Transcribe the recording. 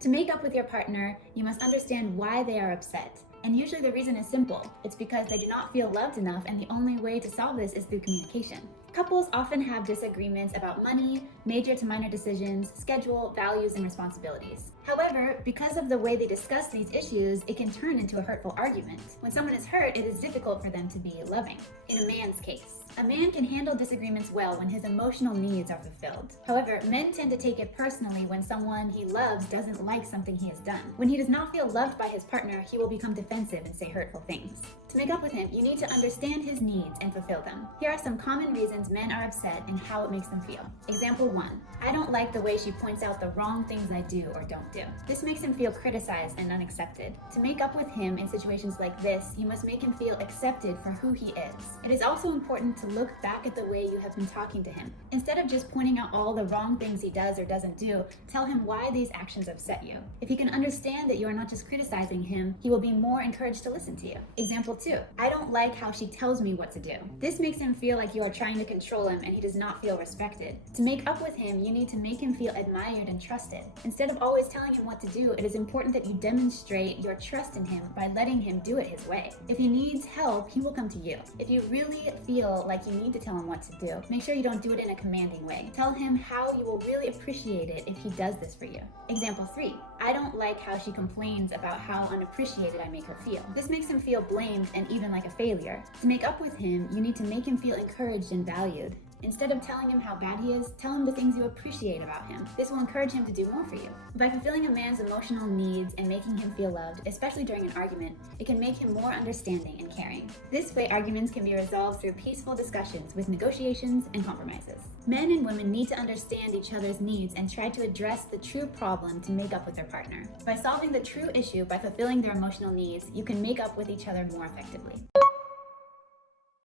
To make up with your partner, you must understand why they are upset. And usually the reason is simple. It's because they do not feel loved enough, and the only way to solve this is through communication. Couples often have disagreements about money, major to minor decisions, schedule, values, and responsibilities. However, because of the way they discuss these issues, it can turn into a hurtful argument. When someone is hurt, it is difficult for them to be loving. In a man's case, a man can handle disagreements well when his emotional needs are fulfilled. However, men tend to take it personally when someone he loves doesn't like something he has done. When he does not feel loved by his partner, he will become defensive and say hurtful things. To make up with him, you need to understand his needs and fulfill them. Here are some common reasons men are upset and how it makes them feel. Example 1. I don't like the way she points out the wrong things I do or don't do. This makes him feel criticized and unaccepted. To make up with him in situations like this, you must make him feel accepted for who he is. It is also important to look back at the way you have been talking to him. Instead of just pointing out all the wrong things he does or doesn't do, tell him why these actions upset you. If he can understand that you are not just criticizing him, he will be more encouraged to listen to you. Example 2. I don't like how she tells me what to do. This makes him feel like you are trying to control him and he does not feel respected. To make up with him, you need to make him feel admired and trusted. Instead of always telling him what to do, it is important that you demonstrate your trust in him by letting him do it his way. If he needs help, he will come to you. If you really feel like you need to tell him what to do, make sure you don't do it in a commanding way. Tell him how you will really appreciate it if he does this for you. Example 3. I don't like how she complains about how unappreciated I make her feel. This makes him feel blamed and even like a failure. To make up with him, you need to make him feel encouraged and valued. Instead of telling him how bad he is, tell him the things you appreciate about him. This will encourage him to do more for you. By fulfilling a man's emotional needs and making him feel loved, especially during an argument, it can make him more understanding and caring. This way, arguments can be resolved through peaceful discussions with negotiations and compromises. Men and women need to understand each other's needs and try to address the true problem to make up with their partner. By solving the true issue by fulfilling their emotional needs, you can make up with each other more effectively.